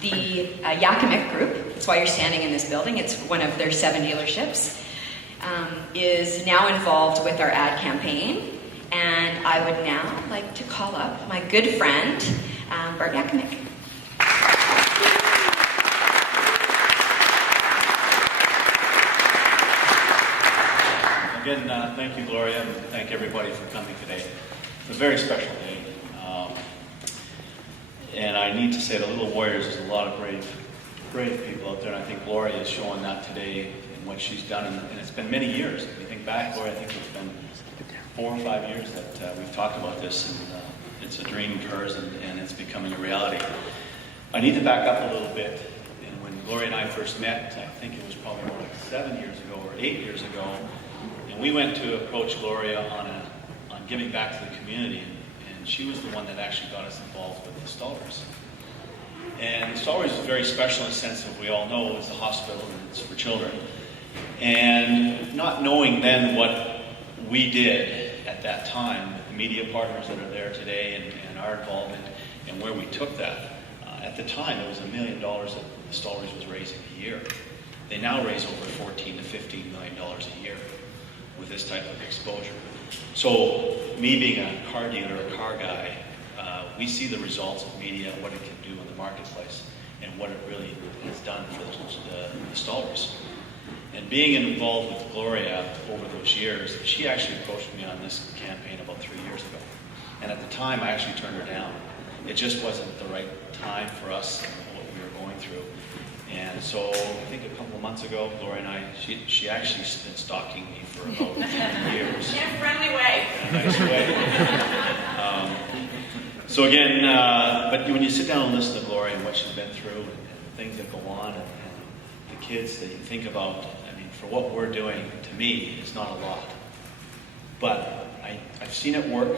The Yakima Group, that's why you're standing in this building, it's one of their 7 dealerships, is now involved with our ad campaign. And I would now like to call up my good friend, Bart Yakima. Again, thank you, Gloria, and thank everybody for coming today. It's a very special day. And I need to say the Little Warriors is a lot of brave people out there, and I think Gloria is showing that today in what she's done. And it's been many years. If you think back, Gloria, I think it's been 4 or 5 years that we've talked about this, and it's a dream of hers, and it's becoming a reality. I need to back up a little bit. And when Gloria and I first met, I think it was probably more like 7 years ago or 8 years ago, and we went to approach Gloria on giving back to the community. And she was the one that actually got us involved with the Stallers. And the Stallers is very special in the sense that we all know it's a hospital and it's for children. And not knowing then what we did at that time with the media partners that are there today and our involvement and where we took that, at the time it was $1 million that the Stallers was raising a year. They now raise over $14 to $15 million a year with this type of exposure. So, me being a car dealer, a car guy, we see the results of media, what it can do in the marketplace, and what it really has done for the Stallers. And being involved with Gloria over those years, she actually approached me on this campaign about 3 years ago. And at the time, I actually turned her down. It just wasn't the right time for us and what we were going through. And so, I think a couple of months ago, Gloria and I, she actually has been stalking me for about 10 years. In a friendly way. In a nice way. So again, but when you sit down and listen to Gloria and what she's been through and the things that go on and the kids that you think about, I mean, for what we're doing, to me, it's not a lot. But I've seen it work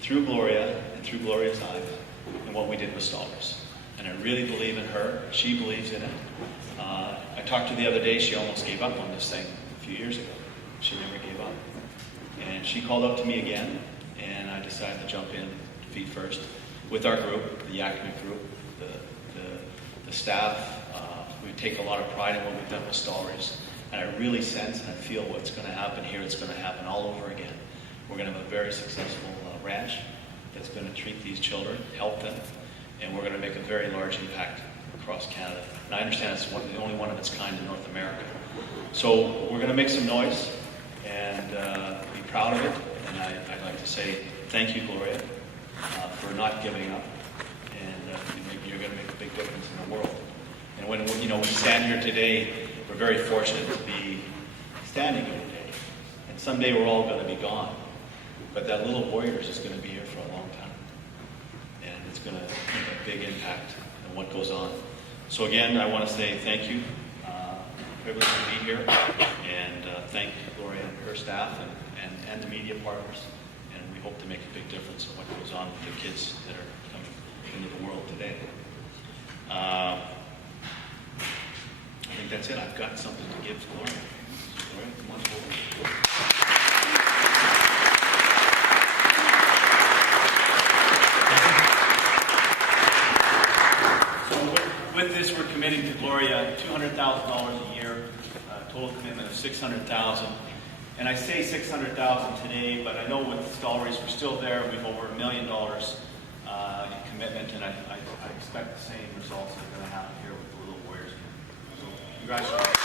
through Gloria and through Gloria's eyes and what we did with Stallers. And I really believe in her. She believes in it. I talked to her the other day. She almost gave up on this thing a few years ago. She never gave up. And she called up to me again, and I decided to jump in feet first with our group, the Yakima Group, the staff. We take a lot of pride in what we've done with Stallers. And I really sense and I feel what's going to happen here. It's going to happen all over again. We're going to have a very successful ranch that's going to treat these children, help them, and we're going to make a very large impact across Canada. And I understand it's the only one of its kind in North America. So we're going to make some noise and be proud of it. And I'd like to say thank you, Gloria, for not giving up. And you're going to make a big difference in the world. And when we stand here today, we're very fortunate to be standing here today. And someday we're all going to be gone. But that Little Warriors is going to be here for a long time. And it's going to make a big impact on what goes on. So again, I want to say thank you. Privileged to be here. And thank Gloria and her staff and the media partners. And we hope to make a big difference in what goes on with the kids that are coming into the world today. I think that's it. I've got something to give to Gloria. Gloria, come on forward. With this, we're committing to Gloria $200,000 a year, total commitment of $600,000. And I say $600,000 today, but I know with Stallers, we're still there. We've over $1 million in commitment, and I expect the same results that are going to happen here with the Little Warriors. So, congratulations.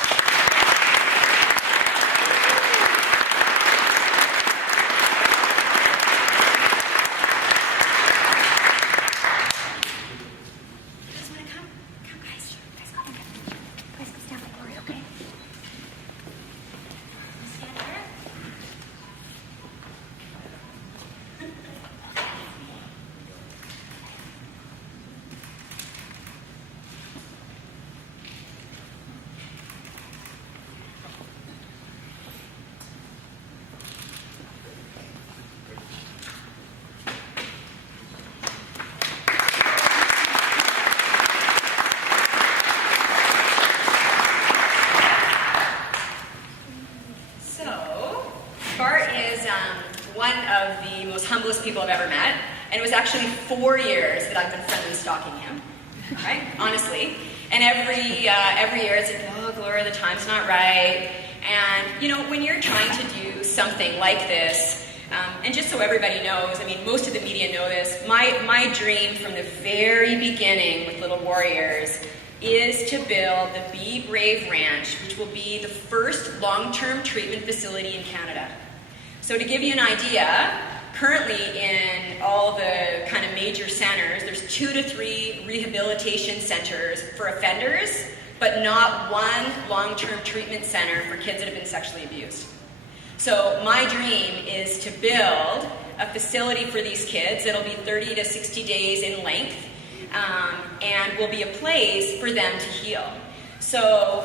One of the most humblest people I've ever met, and it was actually 4 years that I've been friendly stalking him. right? Honestly. And every year it's like, oh, Gloria, the time's not right. And, you know, when you're trying to do something like this, and just so everybody knows, I mean, most of the media know this, my dream from the very beginning with Little Warriors is to build the Be Brave Ranch, which will be the first long-term treatment facility in Canada. So to give you an idea, currently in all the kind of major centers, there's 2 to 3 rehabilitation centers for offenders, but not one long-term treatment center for kids that have been sexually abused. So my dream is to build a facility for these kids that'll be 30 to 60 days in length, and will be a place for them to heal. So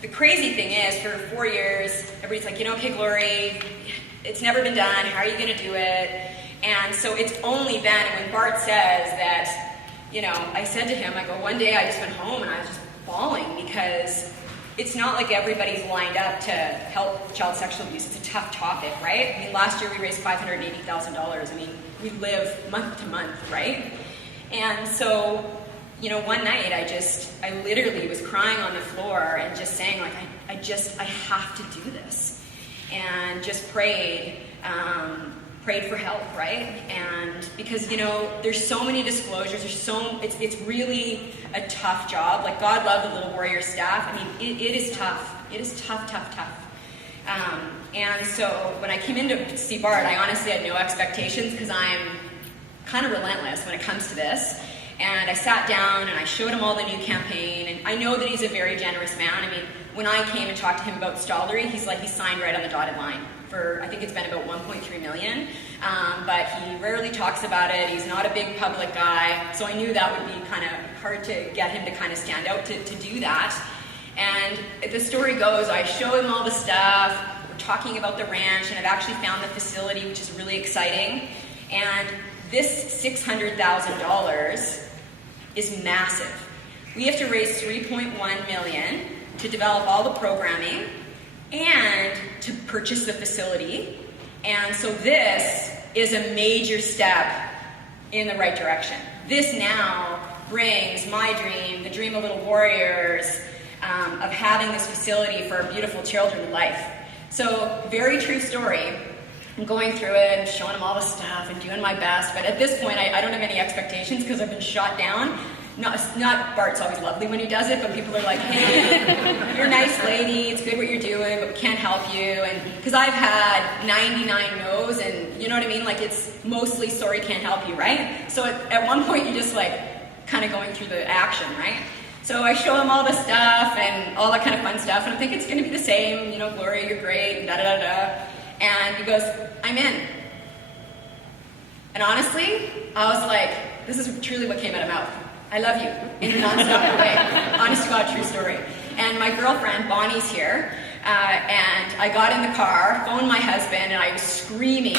the crazy thing is, for 4 years, everybody's like, you know, okay, Glory, it's never been done, how are you going to do it? And so it's only been, and when Bart says that, you know, I said to him, I go, one day I just went home and I was just bawling, because it's not like everybody's lined up to help child sexual abuse. It's a tough topic, right? I mean, last year we raised $580,000. I mean, we live month to month, right? And so, you know, one night I literally was crying on the floor and just saying, like, I have to do this. And just prayed for help, right? And because, you know, there's so many disclosures, it's really a tough job. Like, God love the Little Warrior staff. I mean, it is tough. It is tough. And so when I came in to see Bart, I honestly had no expectations, because I'm kind of relentless when it comes to this. And I sat down and I showed him all the new campaign, and I know that he's a very generous man. I mean, when I came and talked to him about Stollery, he signed right on the dotted line for, I think it's been about 1.3 million, but he rarely talks about it. He's not a big public guy, so I knew that would be kind of hard to get him to kind of stand out to do that. And the story goes, I show him all the stuff, we're talking about the ranch, and I've actually found the facility, which is really exciting. And this $600,000 is massive. We have to raise $3.1 million to develop all the programming and to purchase the facility. And so this is a major step in the right direction. This now brings my dream, the dream of Little Warriors, of having this facility for our beautiful children to life. So, very true story. I'm going through it and showing them all the stuff and doing my best, but at this point I don't have any expectations, because I've been shot down. Not Bart's always lovely when he does it, but people are like, hey, you're a nice lady, it's good what you're doing, but we can't help you. And because I've had 99 no's, and you know what I mean, like, it's mostly sorry, can't help you, right? So at one point you're just like kind of going through the action, right? So I show him all the stuff and all that kind of fun stuff, and I'm thinking it's going to be the same, you know, Gloria, you're great, and da-da-da-da. And he goes, I'm in. And honestly, I was like, this is truly what came out of mouth. I love you, in a non-stop way. Honest to God, true story. And my girlfriend, Bonnie's here, and I got in the car, phoned my husband, and I was screaming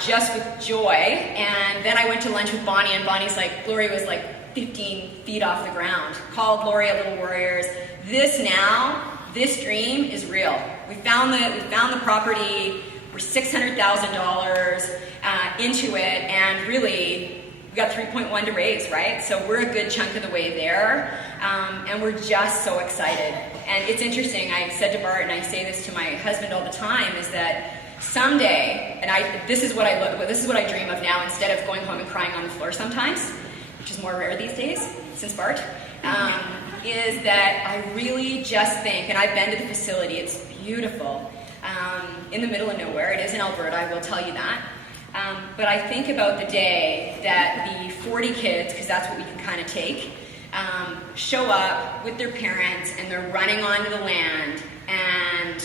just with joy. And then I went to lunch with Bonnie, and Bonnie's like, Gloria was like 15 feet off the ground. Called Gloria Little Warriors. This dream is real. We found the property. We're $600,000 into it, and really, we got 3.1 to raise, right? So we're a good chunk of the way there, and we're just so excited. And it's interesting. I said to Bart, and I say this to my husband all the time, is that someday, and this is what I dream of now, instead of going home and crying on the floor sometimes, which is more rare these days since Bart. Is that I really just think, and I've been to the facility, it's beautiful, in the middle of nowhere. It is in Alberta, I will tell you that. But I think about the day that the 40 kids, because that's what we can kind of take, show up with their parents and they're running onto the land, and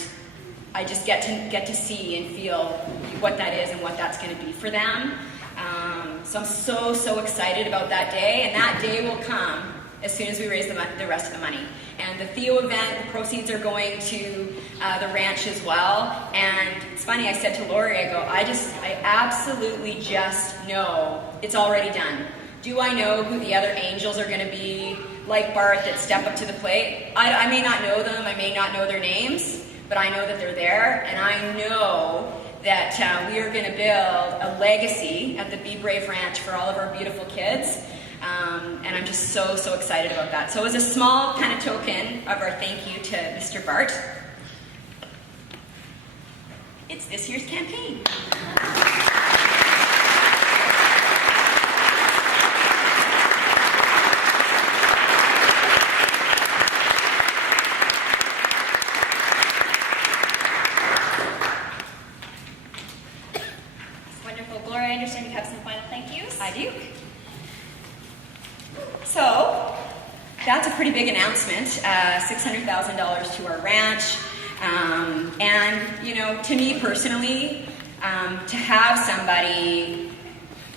I just get to see and feel what that is and what that's going to be for them. So I'm so excited about that day, and that day will come as soon as we raise the rest of the money. And the Theo event, the proceeds are going to the ranch as well. And it's funny, I said to Lori, I absolutely just know it's already done. Do I know who the other angels are going to be, like Bart, that step up to the plate? I may not know them, I may not know their names, but I know that they're there, and I know that we are going to build a legacy at the Be Brave Ranch for all of our beautiful kids. And I'm just so, so excited about that. So as a small kind of token of our thank you to Mr. Bart, it's this year's campaign. Wonderful. Gloria, I understand you have some final thank yous. I do. So, that's a pretty big announcement, $600,000 to our ranch. And, you know, to me personally, to have somebody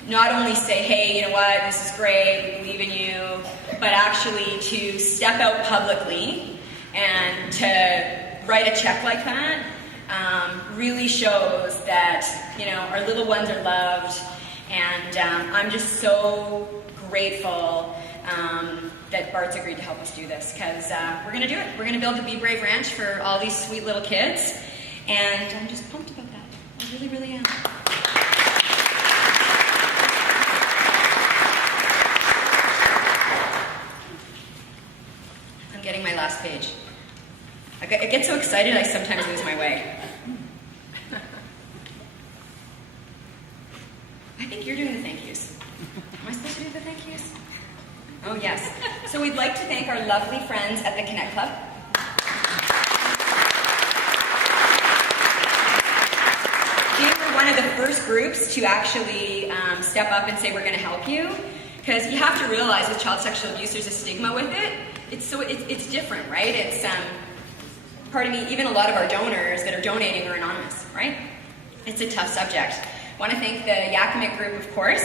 not only say, hey, you know what, this is great, we believe in you, but actually to step out publicly and to write a check like that really shows that, you know, our little ones are loved. And I'm just so grateful that Bart's agreed to help us do this, because we're going to do it. We're going to build the Be Brave Ranch for all these sweet little kids, and I'm just pumped about that. I really, really am. I'm getting my last page. I get so excited I sometimes lose my way. I think you're doing the thank yous. Am I supposed to do the thank yous? Oh, yes. So we'd like to thank our lovely friends at the Connect Club. They were one of the first groups to actually step up and say, we're going to help you. Because you have to realize with child sexual abuse, there's a stigma with it. It's different, right? It's, pardon me, even a lot of our donors that are donating are anonymous, right? It's a tough subject. I want to thank the Yakima Group, of course.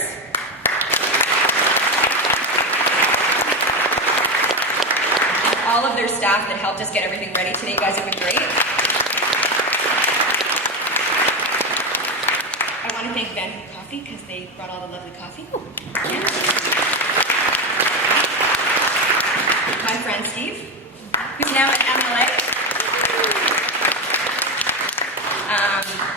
All of their staff that helped us get everything ready today. You guys have been great. I want to thank Ben Coffee because they brought all the lovely coffee. Yeah. My friend Steve, who's now at MLA.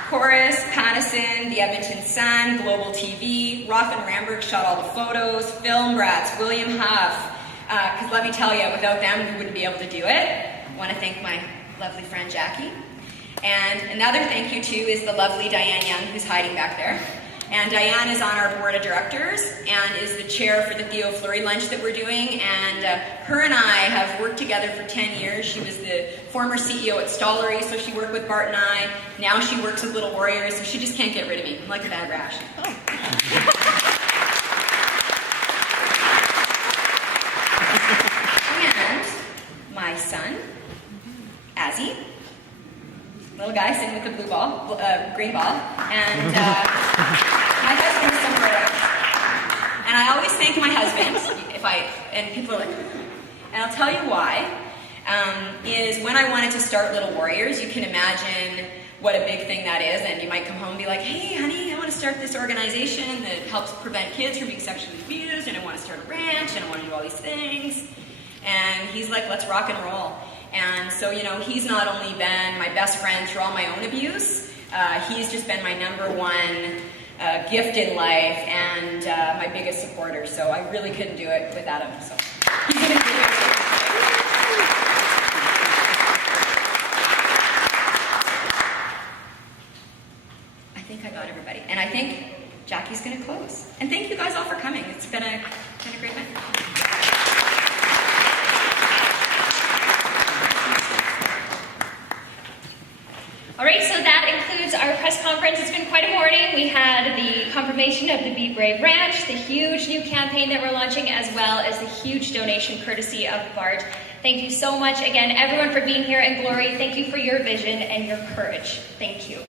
Chorus, Pattison, the Edmonton Sun, Global TV, Roth and Ramberg shot all the photos, Film Brats, William Huff. Because let me tell you, without them, we wouldn't be able to do it. I want to thank my lovely friend Jackie. And another thank you, too, is the lovely Diane Young, who's hiding back there. And Diane is on our board of directors and is the chair for the Theo Fleury lunch that we're doing. And her and I have worked together for 10 years. She was the former CEO at Stollery, so she worked with Bart and I. Now she works with Little Warriors, so she just can't get rid of me. I'm like a bad rash. And my son, Azzy, little guy sitting with the blue ball, green ball, and my husband is somewhere else. And I always thank my husband and people are like, and I'll tell you why, is when I wanted to start Little Warriors, you can imagine what a big thing that is, and you might come home and be like, hey honey, I want to start this organization that helps prevent kids from being sexually abused, and I want to start a ranch, and I want to do all these things. And he's like, let's rock and roll. And so, you know, he's not only been my best friend through all my own abuse, he's just been my number one gift in life and my biggest supporter. So I really couldn't do it without him. So he's going to do it. I think I got everybody. And I think Jackie's going to close. And thank you guys all for coming. It's been a great night. All right, so that includes our press conference. It's been quite a morning. We had the confirmation of the Be Brave Ranch, the huge new campaign that we're launching, as well as the huge donation courtesy of Bart. Thank you so much again, everyone, for being here. And Glory, thank you for your vision and your courage. Thank you.